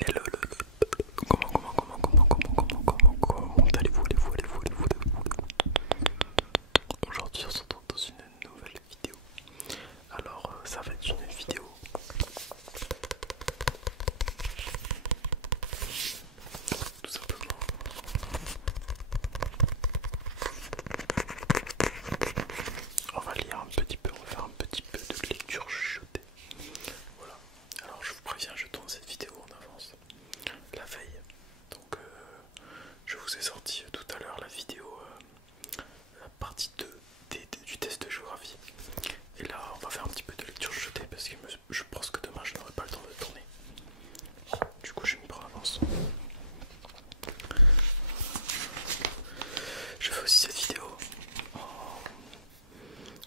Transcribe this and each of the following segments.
Hello, comment allez-vous? Aujourd'hui on se retrouve dans une nouvelle vidéo. Alors ça va être une vidéo tout simplement. On va lire un petit peu, on va faire un petit peu de lecture chuchotée. Voilà. Alors je vous préviens, je tourne cette vidéo en avance. La veille. Donc je vous ai sorti tout à l'heure la vidéo, la partie 2 du test de géographie. Et là on va faire un petit peu de lecture chuchotée parce que je pense que demain je n'aurai pas le temps de tourner. Du coup je me prends en avance. Je fais aussi cette vidéo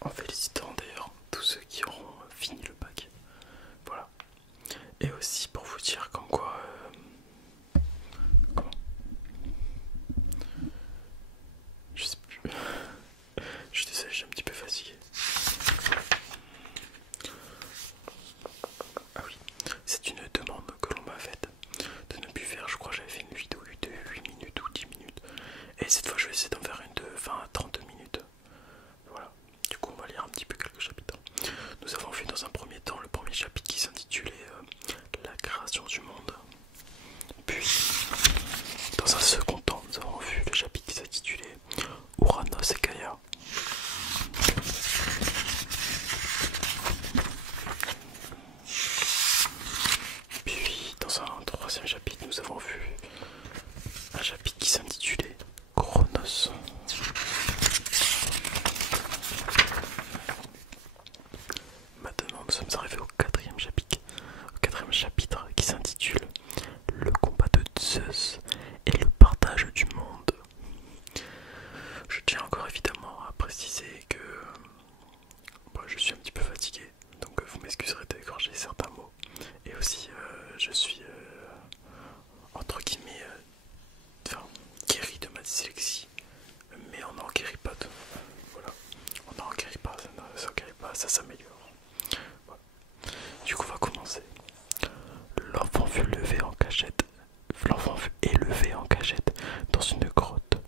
en félicitant d'ailleurs tous ceux qui auront fini le bac. Voilà. Et aussi pour vous dire comme quoi... comment je sais plus. Je suis désolé, je suis un petit peu fatigué. Ah oui, c'est une demande que l'on m'a faite de ne plus faire. Je crois que j'avais fait une vidéo de 8 minutes ou 10 minutes. Et cette fois je vais essayer d'en faire une de 20 à 30 minutes. Voilà. Du coup on va lire un petit peu quelques chapitres. Nous avons vu dans un premier temps le premier chapitre qui s'intitulait La création du monde. Puis dans un second temps nous avons vu le chapitre qui s'intitulait Ouranos et Gaïa. Puis dans un troisième chapitre nous avons vu un chapitre qui s'intitulait Chronos. Maintenant nous sommes arrivés au quatrième chapitre qui s'intitule Le combat de Zeus et le partage du monde. Je tiens encore évidemment à préciser que je suis un petit peu fatigué, donc vous m'excuserez d'égorger certains mots. Et aussi je suis entre guillemets guéri de ma dyslexie, mais on n'en guérit pas tout. Voilà, on n'en guérit pas, ça ne guérit pas, ça s'améliore. Voilà. Du coup on va commencer. L'enfant fut levé en cachette. L'enfant fut élevé en cachette dans une grotte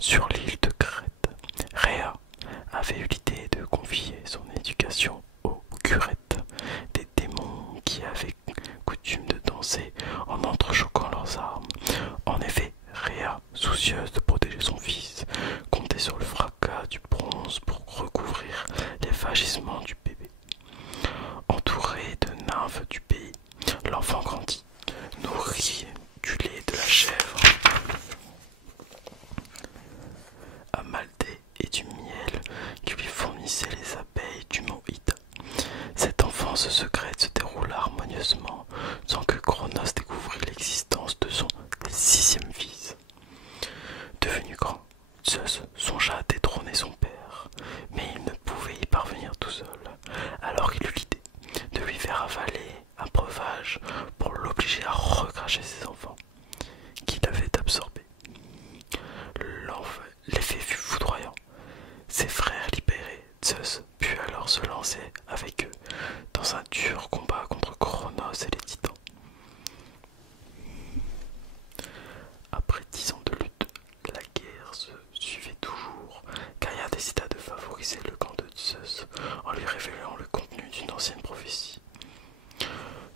sur l'île de Crète. Rhea avait eu l'idée de confier son éducation aux curettes, des démons qui avaient coutume de danser en entrechoquant leurs armes. En effet, Rhea, soucieuse de protéger son fils, comptait sur le fracas du bronze pour recouvrir les vagissements du bébé. Entouré de nymphes du pays, l'enfant grandit, nourri du lait de la chèvre, Amaldé et du miel qui lui fournissaient les abeilles du mont Ida. Cette enfance secrète se déroula harmonieusement sans que Cronos découvrit l'existence de son sixième fils. Devenu grand, Zeus songea à détrôner son père, mais il ne pouvait y parvenir tout seul, alors il eut l'idée de lui faire avaler un breuvage pour l'obliger à recracher ses enfants, qu'il avait absorbés. L'effet fut foudroyant. Ses frères libérés, Zeus put alors se lancer avec eux dans un dur combat contre Cronos et les titans. Après 10 ans de lutte, la guerre se suivait toujours. Gaïa décida de favoriser le camp de Zeus en lui révélant le contenu d'une ancienne prophétie.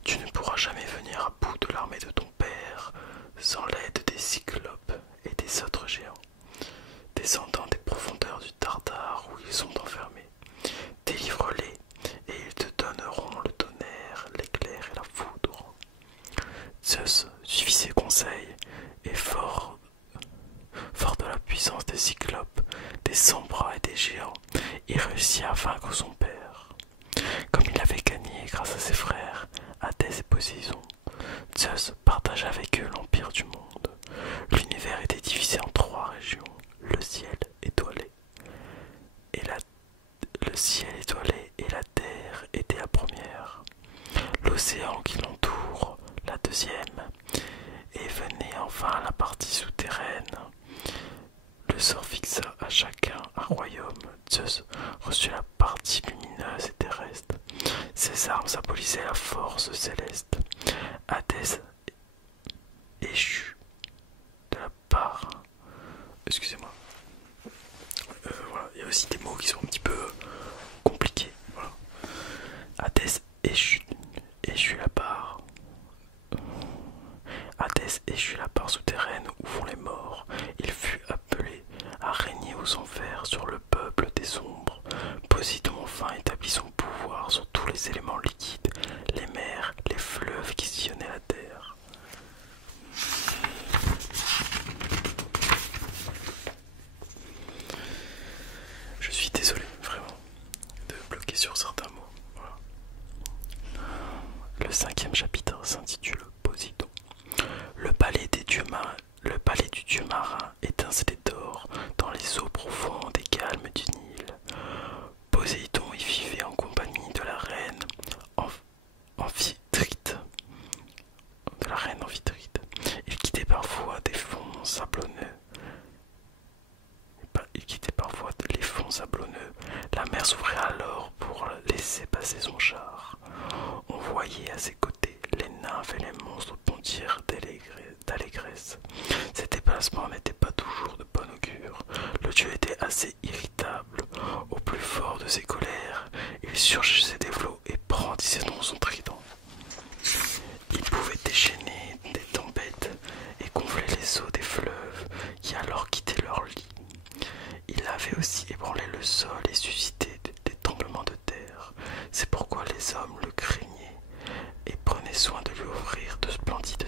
Tu ne pourras jamais venir à bout de l'armée de ton père sans l'aide des cyclopes et des autres géants, descendant des profondeurs du Tartare où ils sont enfermés. Délivre-les et ils te donneront le tonnerre, l'éclair et la foudre. Zeus suivit ses conseils et fort de la puissance des cyclopes, des sans-bras et des géants, il réussit à vaincre son père. Comme il avait gagné grâce à ses frères, Hadès et Poséidon, Zeus partagea avec eux l'empire du monde. L'univers était divisé en 3 régions, le ciel étoilé et la terre était la première. L'océan qui l'entoure, la deuxième, et venait enfin la partie souterraine. Le sort fixa à chacun un royaume. Zeus reçut la partie lumineuse et terrestre. Ses armes symbolisaient la force céleste. Hadès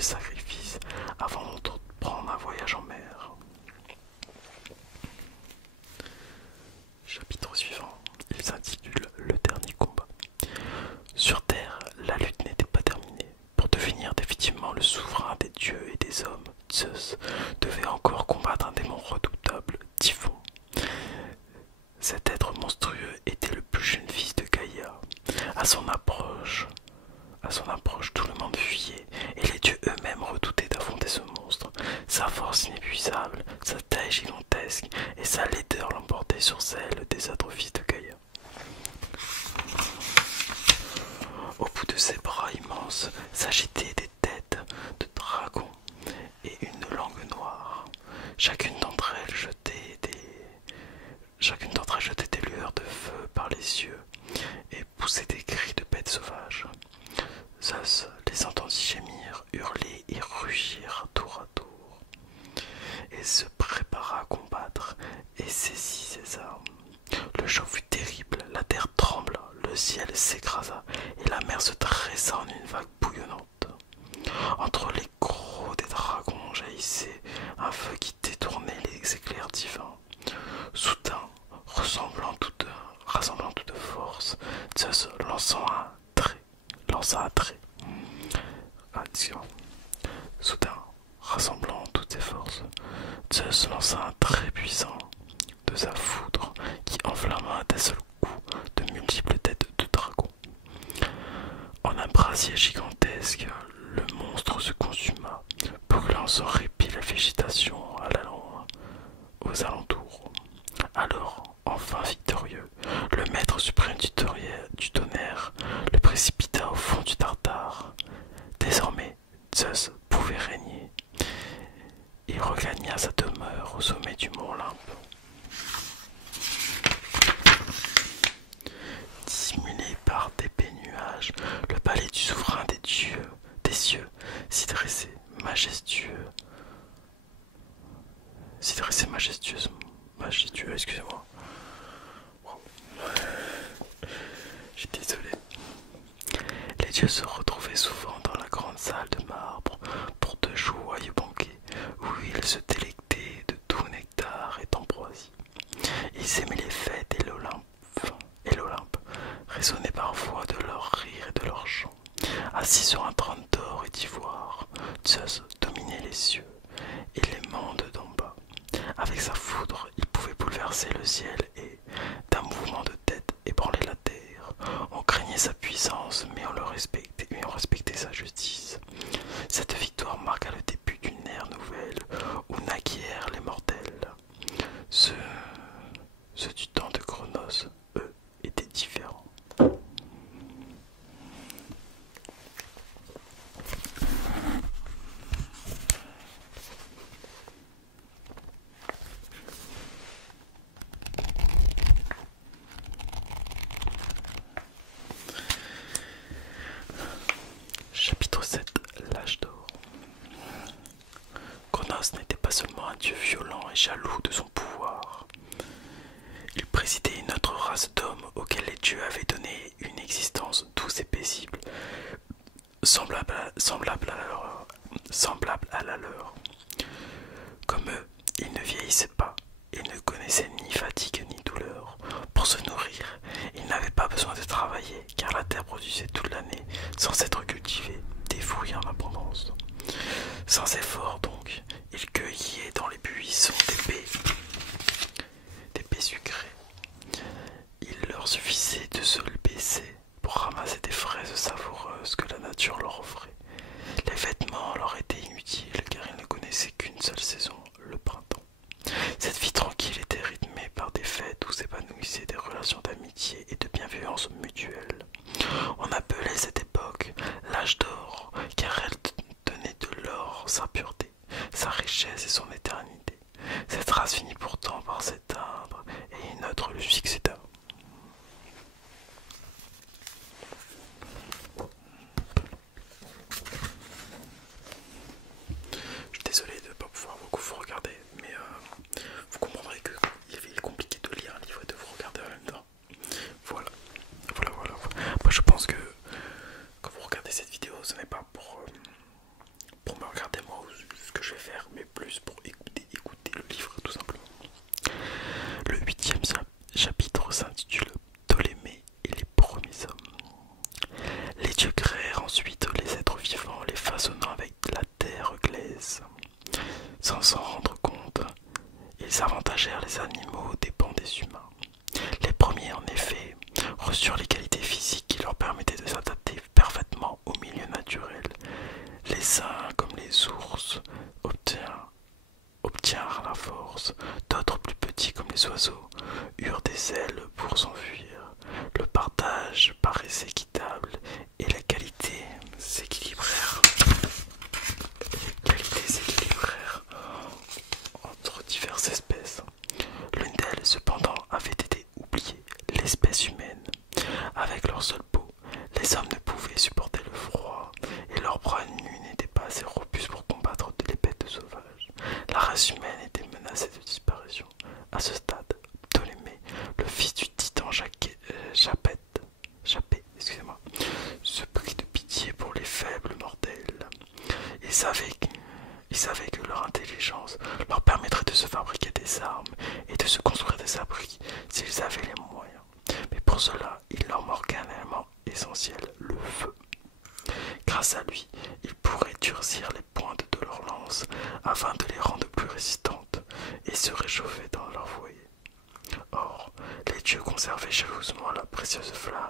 sacrifice avant d'entreprendre un voyage en mer. Chapitre suivant, il s'intitule Le dernier combat. Sur Terre, la lutte n'était pas terminée. Pour devenir définitivement le souverain des dieux et des hommes, Zeus devait encore combattre un démon redoutable, Typhon. Cet être monstrueux était le plus jeune fils de Gaïa. À son approche, tout le monde fuyait, et les dieux eux-mêmes redoutaient d'affronter ce monstre. Sa force inépuisable, sa taille gigantesque et sa laideur l'emportaient sur celle des autres fils de Gaïa. Au bout de ses bras immenses s'agitaient des têtes de dragons et une langue noire. Chacune d'entre elles jetait des lueurs de feu par les yeux et poussait des cris de bêtes sauvages. Zeus les entendit gémir, hurler et rugir tour à tour, et se prépara à combattre et saisit ses armes. Le choc fut terrible, la terre trembla, le ciel s'écrasa et la mer se dressa en une vague bouillonnante. Entre les crocs des dragons jaillissait un feu qui détournait les éclairs divins. Soudain, rassemblant toute force, Zeus lança un trait. Soudain, rassemblant toutes ses forces, Zeus lança un trait puissant de sa foudre qui enflamma d'un seul coup de multiples têtes de dragons. En un brasier gigantesque, le monstre se consuma, brûlant sans répit la végétation aux alentours. Alors, enfin victorieux, le maître suprême du tonnerre le précipita au fond du Tartare. Désormais, Zeus pouvait régner. Il regagna sa demeure au sommet du mont Olympe. Dissimulé par d'épais nuages, le palais du souverain des cieux s'y dressait majestueux, excusez-moi. Wow. Je suis désolé. Les dieux se retrouvaient souvent dans la grande salle de marbre pour de joyeux banquets où ils se délectaient de tout nectar et d'ambroisie. Ils aimaient les fêtes et l'Olympe résonnait parfois de leurs rires et de leurs chants. Assis sur un trône d'or et d'ivoire, Zeus dominait les cieux et les mondes d'en bas. Avec sa foudre, il pouvait bouleverser le ciel et, d'un mouvement de tête, ébranler la terre. On craignait sa puissance, mais on respectait sa justice. Cette victoire marqua le début d'une ère nouvelle où naquirent les mortels. Ceux du temps de Chronos, eux, étaient différents. Chapitre 7. L'âge d'or. Chronos n'était pas seulement un dieu violent et jaloux de son pouvoir. Il présidait une autre race d'hommes auxquels les dieux avaient donné une existence douce et paisible, semblable à la leur. Comme eux, ils ne vieillissaient pas et ne connaissaient ni fatigue ni douleur. Pour se nourrir, ils n'avaient pas besoin de travailler, car la terre produisait toute l'année, sans être cultivée, des fruits en abondance. Sans effort donc, ils cueillaient dans les buissons des baies sucrées. Il leur suffisait de se baisser pour ramasser des fraises savoureuses que la nature leur offrait. Les vêtements leur étaient inutiles car ils ne connaissaient qu'une seule saison, le printemps. Cette vie tranquille était rythmée par des fêtes où s'épanouissaient des relations d'amitié et de bienveillance mutuelle. On appelait cette époque l'âge d'or car elle tenait de l'or sa pureté, sa richesse et son éternité. Cette race finit pourtant par s'éteindre et une autre lui succéda. Je suis désolé de ne pas pouvoir beaucoup vous regarder, mais vous comprendrez qu'il est compliqué de lire un livre et de vous regarder en même temps. Voilà. Moi je pense que quand vous regardez cette vidéo, ce n'est pas pour me espèces. Sans s'en rendre compte, ils avantagèrent les animaux aux dépens des humains. Les premiers, en effet, reçurent les qualités physiques qui leur permettaient de s'adapter parfaitement au milieu naturel. Les singes, comme les ours, obtinrent la force. D'autres, plus petits comme les oiseaux, eurent des ailes pour s'enfuir. Le partage paraissait équitable et les qualités s'équilibrèrent. Entre diverses espèces. L'une d'elles, cependant, avait été oubliée, l'espèce humaine. Avec leur seule peau, les hommes ne pouvaient supporter le froid et leurs bras nus n'étaient pas assez robustes pour combattre les bêtes sauvages. La race humaine était menacée de disparition. À ce stade, Ptolémée, le fils du titan Japet, se prit de pitié pour les faibles mortels. Il savait que leur intelligence leur permettrait de se fabriquer des armes et de se construire des abris s'ils avaient les moyens. Mais pour cela, il leur manquait un élément essentiel, le feu. Grâce à lui, ils pourraient durcir les pointes de leurs lances afin de les rendre plus résistantes et se réchauffer dans leur foyer. Or, les dieux conservaient jalousement la précieuse flamme.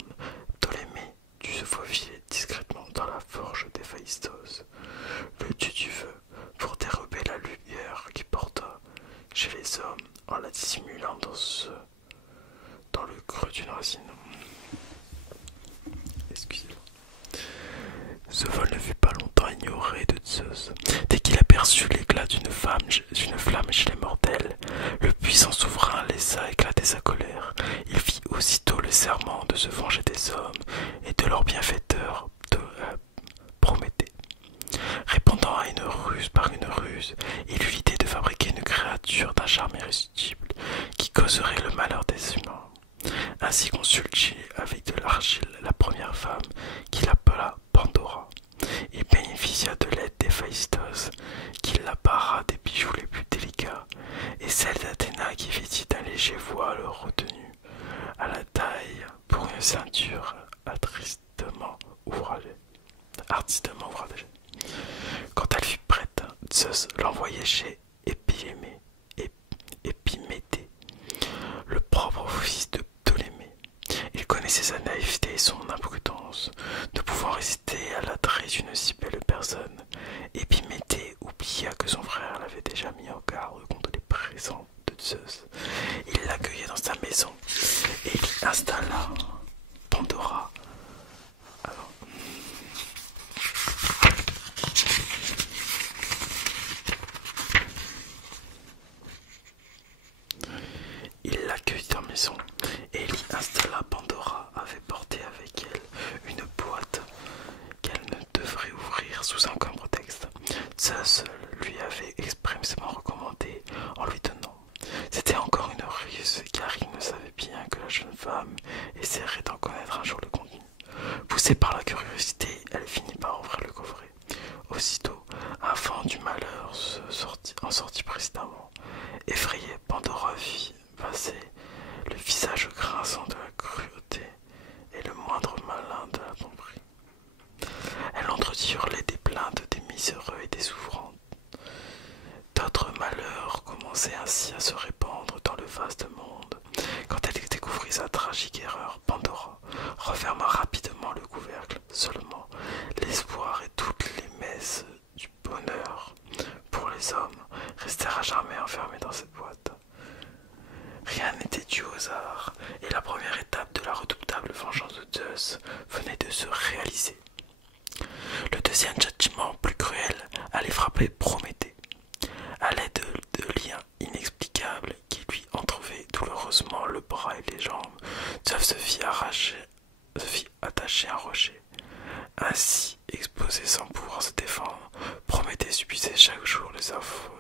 Ptolémée dut se faufiler discrètement dans la forge d'Héphaïstos, le dieu du feu, pour dérober la lumière qu'il porta chez les hommes en la dissimulant dans le creux d'une racine. Excusez-moi. Ce vol ne fut pas longtemps ignoré de Zeus. Dès qu'il aperçut l'éclat d'une flamme chez les mortels, le puissant souverain laissa éclater sa colère. Il fit aussitôt le serment de se venger des hommes et de leur bienfaiteur Prométhée. Répondant à une ruse par une ruse, il eut l'idée de fabriquer une créature d'un charme irrésistible qui causerait le malheur des humains. Ainsi consultit avec de l'argile la première femme qu'il appela Pandora. Il bénéficia de l'aide d'Héphaïstos qui la barra des bijoux les plus délicats et celle d'Athéna qui vêtit un léger voile retenu à la taille pour une ceinture artistement ouvragée. Quand elle fut prête, Zeus l'envoyait chez Épiméthée, le propre fils de Ptolémée. Il connaissait sa naïveté et son imprudence, ne pouvant résister à l'attrait d'une si belle personne. Épiméthée oublia que son frère l'avait déjà mis en garde contre les présents de Zeus. Il l'accueillit dans sa maison et il y installa Pandora. Il l'accueillit dans la maison et il y installa Pandora, avait porté avec elle une boîte qu'elle ne devrait ouvrir sous aucun prétexte. Zeus lui avait expressément recommandé en lui donnant. C'était encore une ruse car il ne savait bien que la jeune femme essaierait d'en connaître un jour le contenu. Poussée par la curiosité, elle finit par ouvrir le coffret. Aussitôt, un vent du malheur en sortit précisément. Effrayée, Pandora vit passer le visage grinçant de la cruauté et le moindre malin de la tromperie. Elle entendit hurler des plaintes des miséreux et des souffrants. D'autres malheurs commençaient ainsi à se répandre dans le vaste monde. Quand elle découvrit sa tragique erreur, Pandora referma rapidement le couvercle. Seulement, l'espoir et toutes les messes du bonheur pour les hommes restèrent à jamais enfermés dans cette boîte. Rien n'était dû au hasard, et la première étape de la redoutable vengeance de Zeus venait de se réaliser. Le deuxième châtiment, plus cruel, allait frapper Prométhée. À l'aide de liens inexplicables qui lui entr'ouvraient douloureusement le bras et les jambes, Zeus se fit attacher un rocher. Ainsi, exposé sans pouvoir se défendre, Prométhée subissait chaque jour les affres